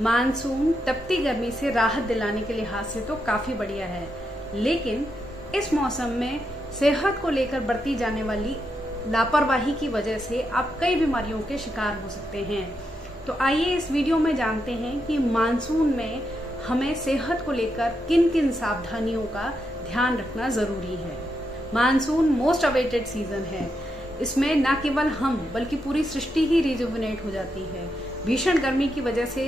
Monsoon तपती गर्मी से राहत दिलाने के लिहाज से तो काफी बढ़िया है, लेकिन इस मौसम में सेहत को लेकर बरती जाने वाली लापरवाही की वजह से आप कई बीमारियों के शिकार हो सकते हैं। तो आइए इस वीडियो में जानते हैं कि मानसून में हमें सेहत को लेकर किन किन सावधानियों का ध्यान रखना जरूरी है। मानसून मोस्ट अवेटेड सीजन है। इसमें न केवल हम बल्कि पूरी सृष्टि ही रिजुविनेट हो जाती है। भीषण गर्मी की वजह से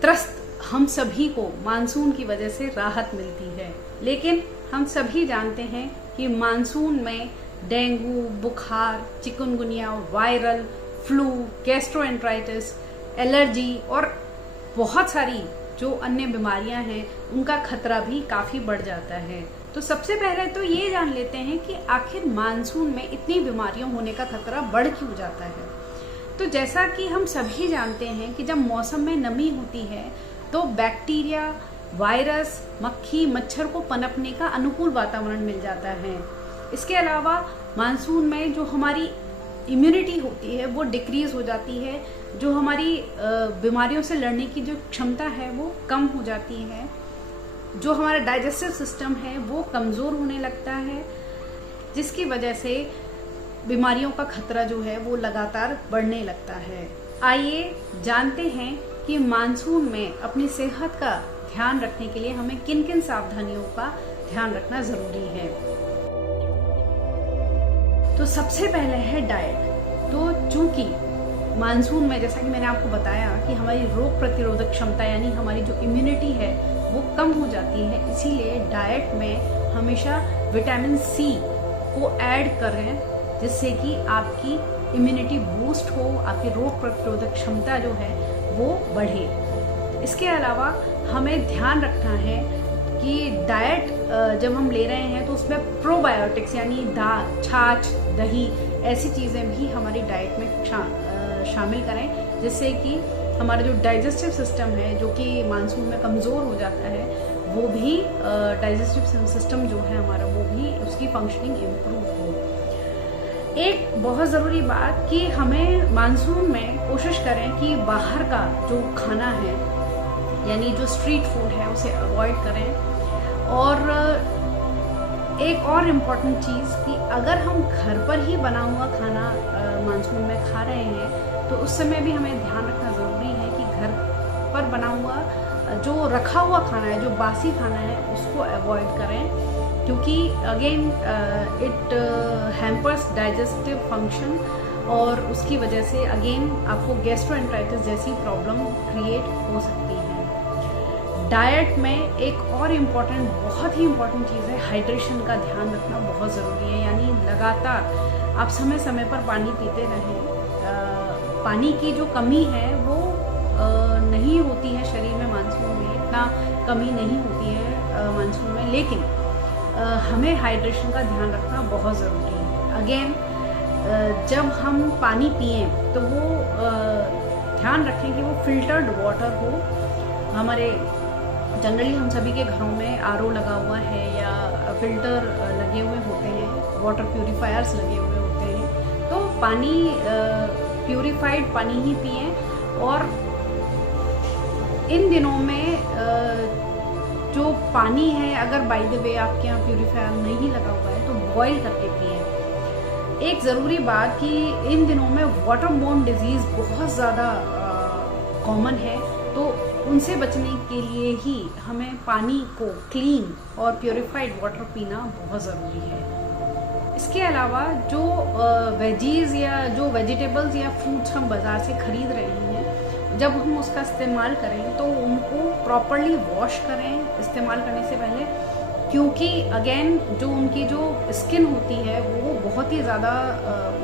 त्रस्त हम सभी को मानसून की वजह से राहत मिलती है, लेकिन हम सभी जानते हैं कि मानसून में डेंगू, बुखार, chikungunya, viral, flu, gastroenteritis, allergy और बहुत सारी जो अन्य बीमारियां हैं उनका खतरा भी काफी बढ़ जाता है। तो सबसे पहले तो ये जान लेते हैं कि आखिर मानसून में इतनी बीमारियां होने का खतरा बढ़ क्यों जाता है। तो जैसा कि हम सभी जानते हैं कि जब मौसम में नमी होती है तो बैक्टीरिया, वायरस, मक्खी, मच्छर को पनपने का अनुकूल वातावरण मिल जाता है। इसके अलावा मानसून में जो हमारी इम्यूनिटी होती है वो डिक्रीज हो जाती है, जो हमारी बीमारियों से लड़ने की जो क्षमता है वो कम हो जाती है, जो हमारा डाइजेस्टिव सिस्टम है वो कमजोर होने लगता है, जिसकी वजह से बीमारियों का खतरा जो है वो लगातार बढ़ने लगता है। आइए जानते हैं कि मानसून में अपनी सेहत का ध्यान रखने के लिए हमें किन किन सावधानियों का ध्यान रखना जरूरी है। तो सबसे पहले है डाइट। तो चूंकि मानसून में जैसा कि मैंने आपको बताया कि हमारी रोग प्रतिरोधक क्षमता यानी हमारी जो इम्यूनिटी है वो कम हो जाती है, इसीलिए डाइट में हमेशा विटामिन सी को ऐड करें, जिससे कि आपकी इम्यूनिटी बूस्ट हो, आपकी रोग प्रतिरोधक क्षमता जो है वो बढ़े। इसके अलावा हमें ध्यान रखना है कि डाइट जब हम ले रहे हैं तो उसमें प्रोबायोटिक्स यानी दाल, छाछ, दही ऐसी चीज़ें भी हमारी डाइट में शामिल करें, जिससे कि हमारा जो डाइजेस्टिव सिस्टम है जो कि मानसून में कमज़ोर हो जाता है वो भी डाइजेस्टिव सिस्टम जो है हमारा वो भी उसकी फंक्शनिंग इम्प्रूव हो। एक बहुत ज़रूरी बात कि हमें मानसून में कोशिश करें कि बाहर का जो खाना है यानी जो स्ट्रीट फूड है उसे अवॉइड करें। और एक और इम्पॉर्टेंट चीज़ कि अगर हम घर पर ही बना हुआ खाना मानसून में खा रहे हैं तो उस समय भी हमें ध्यान रखना ज़रूरी है कि घर पर बना हुआ जो रखा हुआ खाना है, जो बासी खाना है, उसको अवॉइड करें, क्योंकि again it hampers digestive function और उसकी वजह से अगेन आपको गैस्ट्रोएंटराइटिस जैसी प्रॉब्लम क्रिएट हो सकती है। डाइट में एक और इम्पॉर्टेंट, बहुत ही इम्पॉर्टेंट चीज़ है हाइड्रेशन का ध्यान रखना बहुत ज़रूरी है। यानी लगातार आप समय समय पर पानी पीते रहें। पानी की जो कमी है वो नहीं होती है शरीर में मानसून में, इतना कमी नहीं होती है मानसून में, लेकिन हमें हाइड्रेशन का ध्यान रखना बहुत ज़रूरी है। अगेन जब हम पानी पिएं तो वो ध्यान रखें कि वो फिल्टर्ड वाटर हो। हमारे जनरली हम सभी के घरों में आरओ लगा हुआ है या फिल्टर लगे हुए होते हैं, वाटर प्यूरिफायर्स लगे हुए होते हैं, तो पानी प्यूरिफाइड पानी ही पिएं। और इन दिनों में जो पानी है, अगर बाय द वे आपके यहाँ प्यूरिफायर नहीं लगा हुआ है तो बॉईल करके पिएं। एक ज़रूरी बात कि इन दिनों में वाटरबोर्न डिजीज़ बहुत ज़्यादा कॉमन है, तो उनसे बचने के लिए ही हमें पानी को क्लीन और प्योरीफाइड वाटर पीना बहुत ज़रूरी है। इसके अलावा जो वेजीज या जो वेजिटेबल्स या फ्रूट्स हम बाज़ार से खरीद रहे हैं, जब हम उसका इस्तेमाल करें तो उनको प्रॉपरली वॉश करें इस्तेमाल करने से पहले, क्योंकि अगेन जो उनकी जो स्किन होती है वो बहुत ही ज़्यादा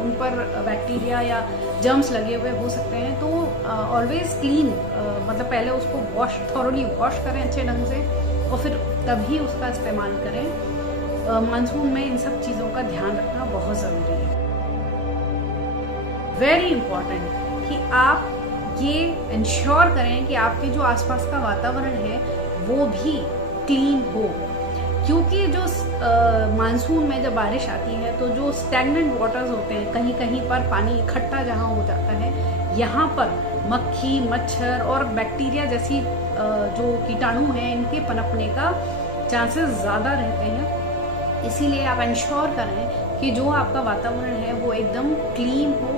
उन पर बैक्टीरिया या जर्म्स लगे हुए हो सकते हैं। तो ऑलवेज क्लीन, मतलब पहले उसको थॉरोली वॉश करें अच्छे ढंग से और फिर तभी उसका इस्तेमाल करें। मानसून में इन सब चीज़ों का ध्यान रखना बहुत ज़रूरी है। वेरी इम्पॉर्टेंट कि आप ये इंश्योर करें कि आपके जो आसपास का वातावरण है वो भी क्लीन हो, क्योंकि जो मानसून में जब बारिश आती है तो जो स्टैग्नेंट वाटर्स होते हैं, कहीं कहीं पर पानी इकट्ठा जहाँ हो जाता है, यहाँ पर मक्खी, मच्छर और बैक्टीरिया जैसी जो कीटाणु हैं इनके पनपने का चांसेस ज़्यादा रहते हैं। इसीलिए आप इंश्योर करें कि जो आपका वातावरण है वो एकदम क्लीन हो।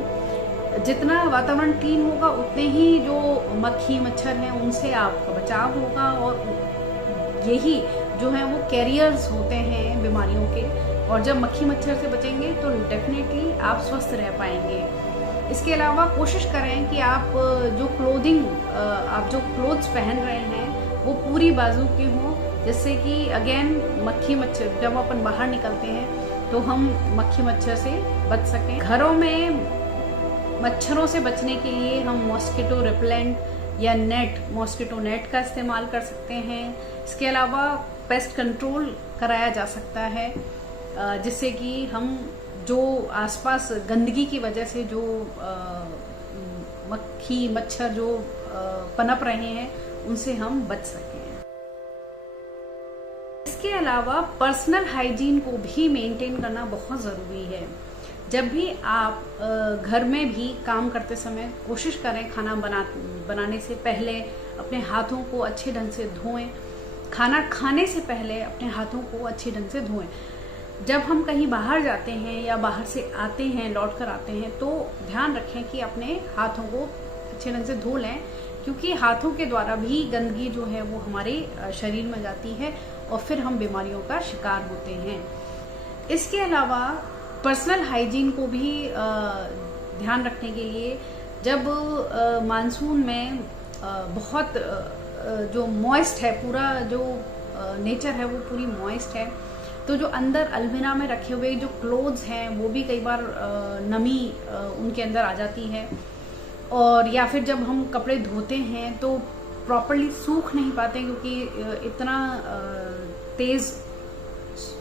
जितना वातावरण क्लीन होगा उतने ही जो मक्खी, मच्छर हैं उनसे आपका बचाव होगा, और यही जो है वो कैरियर्स होते हैं बीमारियों के। और जब मक्खी, मच्छर से बचेंगे तो डेफिनेटली आप स्वस्थ रह पाएंगे। इसके अलावा कोशिश करें कि आप जो क्लोथ्स पहन रहे हैं वो पूरी बाजू के हों, जिससे कि अगेन मक्खी, मच्छर जब अपन बाहर निकलते हैं तो हम मक्खी, मच्छर से बच सकें। घरों में मच्छरों से बचने के लिए हम मॉस्किटो रिपेलेंट या मॉस्किटो नेट का इस्तेमाल कर सकते हैं। इसके अलावा पेस्ट कंट्रोल कराया जा सकता है, जिससे कि हम जो आसपास गंदगी की वजह से जो मक्खी, मच्छर जो पनप रहे हैं उनसे हम बच सकें। इसके अलावा पर्सनल हाइजीन को भी मेंटेन करना बहुत ज़रूरी है। जब भी आप घर में भी काम करते समय कोशिश करें खाना बनाने से पहले अपने हाथों को अच्छे ढंग से धोएं। खाना खाने से पहले अपने हाथों को अच्छे ढंग से धोएं। जब हम कहीं बाहर जाते हैं या बाहर से आते हैं, लौट कर आते हैं, तो ध्यान रखें कि अपने हाथों को अच्छे ढंग से धो लें, क्योंकि हाथों के द्वारा भी गंदगी जो है वो हमारे शरीर में जाती है और फिर हम बीमारियों का शिकार होते हैं। इसके अलावा पर्सनल हाइजीन को भी ध्यान रखने के लिए जब मानसून में बहुत जो मॉइस्ट है, पूरा जो नेचर है वो पूरी मॉइस्ट है, तो जो अंदर अलमीरा में रखे हुए जो क्लोथ्स हैं वो भी कई बार नमी उनके अंदर आ जाती है, और या फिर जब हम कपड़े धोते हैं तो प्रॉपरली सूख नहीं पाते, क्योंकि इतना तेज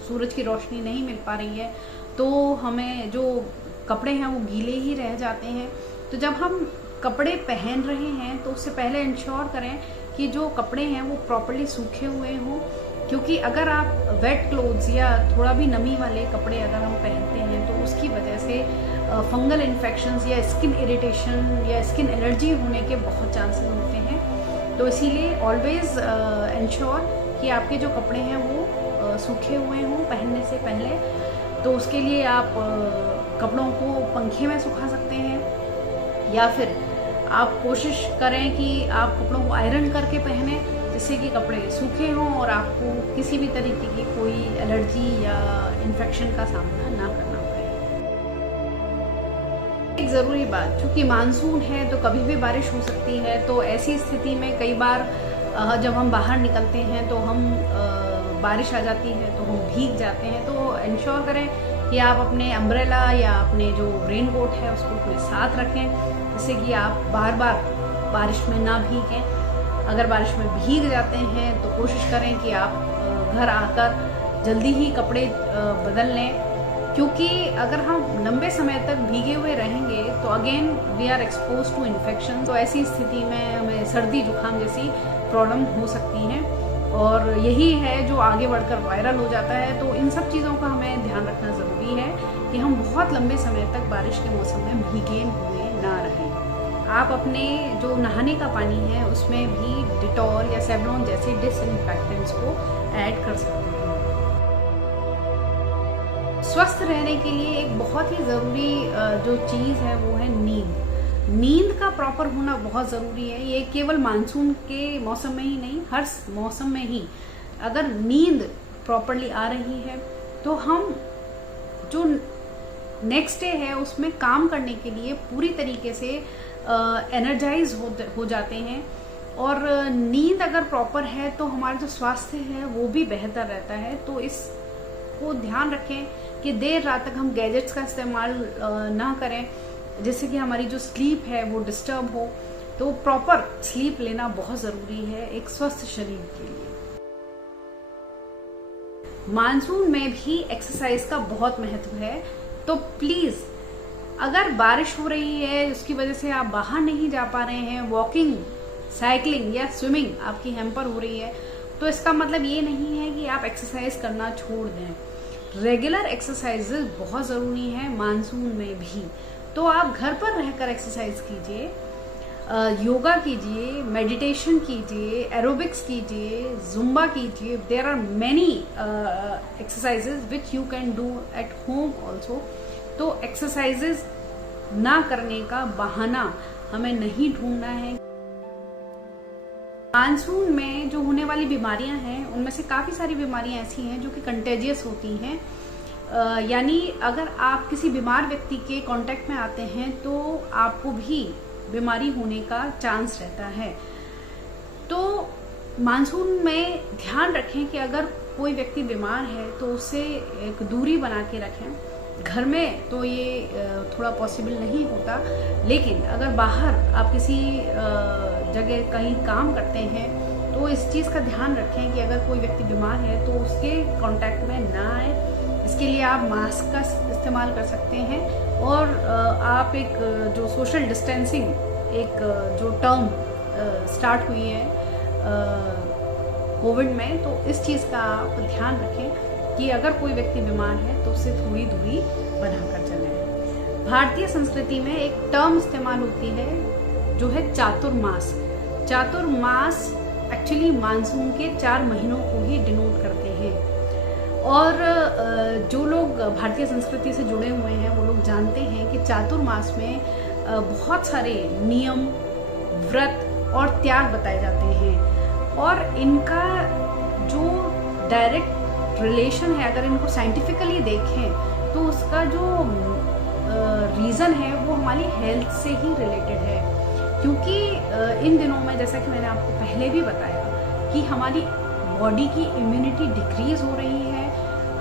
सूरज की रोशनी नहीं मिल पा रही है, तो हमें जो कपड़े हैं वो गीले ही रह जाते हैं। तो जब हम कपड़े पहन रहे हैं तो उससे पहले इंश्योर करें कि जो कपड़े हैं वो प्रॉपरली सूखे हुए हों, क्योंकि अगर आप वेट क्लोथ्स या थोड़ा भी नमी वाले कपड़े अगर हम पहनते हैं तो उसकी वजह से फंगल इन्फेक्शंस या स्किन इरिटेशन या स्किन एलर्जी होने के बहुत चांसेस होते हैं। तो इसीलिए ऑलवेज इंश्योर कि आपके जो कपड़े हैं वो सूखे हुए हों पहनने से पहले। तो उसके लिए आप कपड़ों को पंखे में सुखा सकते हैं, या फिर आप कोशिश करें कि आप कपड़ों को आयरन करके पहने, जिससे कि कपड़े सूखे हों और आपको किसी भी तरीके की कोई एलर्जी या इन्फेक्शन का सामना ना करना पड़े। एक ज़रूरी बात, क्योंकि मानसून है तो कभी भी बारिश हो सकती है, तो ऐसी स्थिति में कई बार जब हम बाहर निकलते हैं तो हम बारिश आ जाती है तो हम भीग जाते हैं। तो इंश्योर करें कि आप अपने अम्ब्रेला या अपने जो रेन कोट है उसको अपने साथ रखें, जिससे कि आप बार बार बारिश में ना भीगें। अगर बारिश में भीग जाते हैं तो कोशिश करें कि आप घर आकर जल्दी ही कपड़े बदल लें, क्योंकि अगर हम लंबे समय तक भीगे हुए रहेंगे तो again we are expose to infection. तो ऐसी स्थिति में हमें सर्दी जुकाम जैसी प्रॉब्लम हो सकती हैं, और यही है जो आगे बढ़कर वायरल हो जाता है। तो इन सब चीज़ों का हमें ध्यान रखना ज़रूरी है कि हम बहुत लंबे समय तक बारिश के मौसम में भीगे हुए ना रहें। आप अपने जो नहाने का पानी है उसमें भी डिटॉल या सेवलॉन जैसे डिसइंफेक्टेंट्स को ऐड कर सकते हैं। स्वस्थ रहने के लिए एक बहुत ही ज़रूरी जो चीज़ है वो है नींद। नींद का प्रॉपर होना बहुत ज़रूरी है। ये केवल मानसून के मौसम में ही नहीं, हर मौसम में ही अगर नींद प्रॉपरली आ रही है तो हम जो नेक्स्ट डे है उसमें काम करने के लिए पूरी तरीके से एनर्जाइज हो जाते हैं। और नींद अगर प्रॉपर है तो हमारा जो स्वास्थ्य है वो भी बेहतर रहता है। तो इसको ध्यान रखें कि देर रात तक हम गैजेट्स का इस्तेमाल ना करें, जिससे कि हमारी जो स्लीप है वो डिस्टर्ब हो। तो प्रॉपर स्लीप लेना बहुत ज़रूरी है एक स्वस्थ शरीर के लिए। मानसून में भी एक्सरसाइज का बहुत महत्व है। तो प्लीज़ अगर बारिश हो रही है उसकी वजह से आप बाहर नहीं जा पा रहे हैं, वॉकिंग, साइकिलिंग या स्विमिंग आपकी हैम्पर हो रही है, तो इसका मतलब ये नहीं है कि आप एक्सरसाइज करना छोड़ दें। रेगुलर एक्सरसाइजेज बहुत ज़रूरी है मानसून में भी। तो आप घर पर रहकर एक्सरसाइज कीजिए। योगा कीजिए, मेडिटेशन कीजिए, एरोबिक्स कीजिए, जुम्बा कीजिए। There are many exercises which you can do at home also. तो एक्सरसाइजेज ना करने का बहाना हमें नहीं ढूंढना है। मानसून में जो होने वाली बीमारियां हैं उनमें से काफ़ी सारी बीमारियां ऐसी हैं जो कि कंटेजियस होती हैं। यानी अगर आप किसी बीमार व्यक्ति के कांटेक्ट में आते हैं तो आपको भी बीमारी होने का चांस रहता है। तो मानसून में ध्यान रखें कि अगर कोई व्यक्ति बीमार है तो उससे एक दूरी बना के रखें। घर में तो ये थोड़ा पॉसिबल नहीं होता, लेकिन अगर बाहर आप किसी जगह कहीं काम करते हैं तो इस चीज़ का ध्यान रखें कि अगर कोई व्यक्ति बीमार है तो उसके कांटेक्ट में ना आए। इसके लिए आप मास्क का इस्तेमाल कर सकते हैं और आप एक जो सोशल डिस्टेंसिंग एक जो टर्म स्टार्ट हुई है कोविड में, तो इस चीज़ का आप ध्यान रखें कि अगर कोई व्यक्ति बीमार है तो उससे थोड़ी दूरी बनाकर चलें। भारतीय संस्कृति में एक टर्म इस्तेमाल होती है जो है चातुर्मास। चातुर्मास एक्चुअली मानसून के 4 महीनों को ही डिनोट करते हैं। और जो लोग भारतीय संस्कृति से जुड़े हुए हैं वो लोग जानते हैं कि चातुर्मास में बहुत सारे नियम, व्रत और त्याग बताए जाते हैं। और इनका जो डायरेक्ट रिलेशन है, अगर इनको साइंटिफिकली देखें तो उसका जो रीज़न है वो हमारी हेल्थ से ही रिलेटेड है। क्योंकि इन दिनों में, जैसा कि मैंने आपको पहले भी बताया, कि हमारी बॉडी की इम्यूनिटी डिक्रीज हो रही है,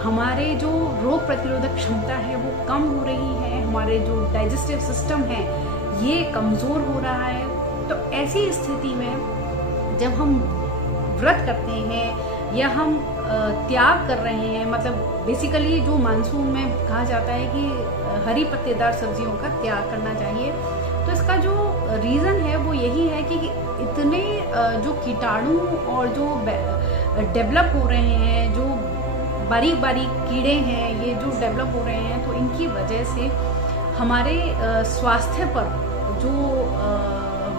हमारे जो रोग प्रतिरोधक क्षमता है वो कम हो रही है, हमारे जो डाइजेस्टिव सिस्टम है ये कमज़ोर हो रहा है। तो ऐसी स्थिति में जब हम व्रत करते हैं या हम त्याग कर रहे हैं, मतलब बेसिकली जो मानसून में कहा जाता है कि हरी पत्तेदार सब्जियों का त्याग करना चाहिए, तो इसका जो रीज़न है वो यही है कि इतने जो कीटाणु और जो डेवलप हो रहे हैं, जो बारीक बारीक कीड़े हैं, ये जो डेवलप हो रहे हैं, तो इनकी वजह से हमारे स्वास्थ्य पर जो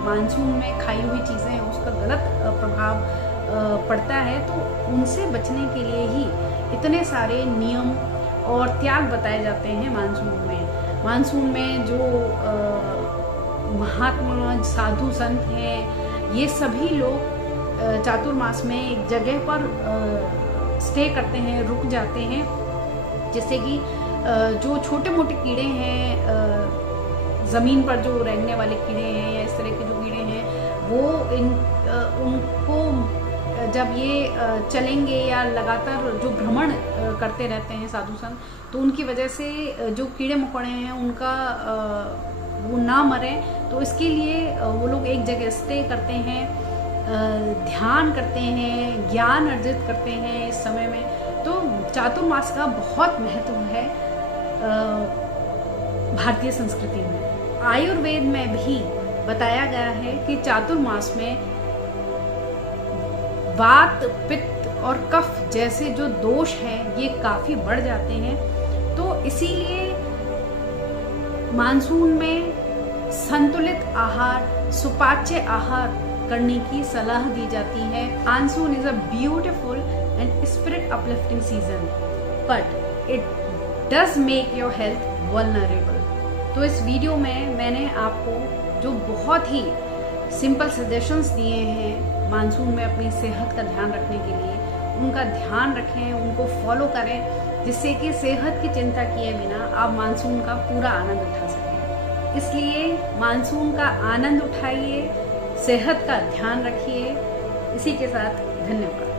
मानसून में खाई हुई चीज़ें हैं उसका गलत प्रभाव पड़ता है। तो उनसे बचने के लिए ही इतने सारे नियम और त्याग बताए जाते हैं मानसून में। मानसून में जो महात्मा साधु संत हैं, ये सभी लोग चातुर्मास में एक जगह पर स्टे करते हैं, रुक जाते हैं, जिससे कि जो छोटे मोटे कीड़े हैं, ज़मीन पर जो रेंगने वाले कीड़े हैं या इस तरह के जो कीड़े हैं, वो उनको जब ये चलेंगे या लगातार जो भ्रमण करते रहते हैं साधु संत, तो उनकी वजह से जो कीड़े मकोड़े हैं उनका वो ना मरें, तो इसके लिए वो लोग एक जगह स्टे करते हैं, ध्यान करते हैं, ज्ञान अर्जित करते हैं इस समय में। तो चातुर्मास का बहुत महत्व है भारतीय संस्कृति में। आयुर्वेद में भी बताया गया है कि चातुर्मास में वात, पित्त और कफ जैसे जो दोष हैं ये काफी बढ़ जाते हैं। तो इसीलिए मानसून में संतुलित आहार, सुपाच्य आहार करने की सलाह दी जाती है। Monsoon is a beautiful and spirit uplifting season, but it does make your health vulnerable. तो इस वीडियो में मैंने आपको जो बहुत ही सिंपल सजेशंस दिए हैं मानसून में अपनी सेहत का ध्यान रखने के लिए, उनका ध्यान रखें, उनको फॉलो करें, जिससे कि सेहत की चिंता किए बिना आप मानसून का पूरा आनंद उठा सकें। इसलिए मानसून का आनंद उठाइए, सेहत का ध्यान रखिए। इसी के साथ धन्यवाद।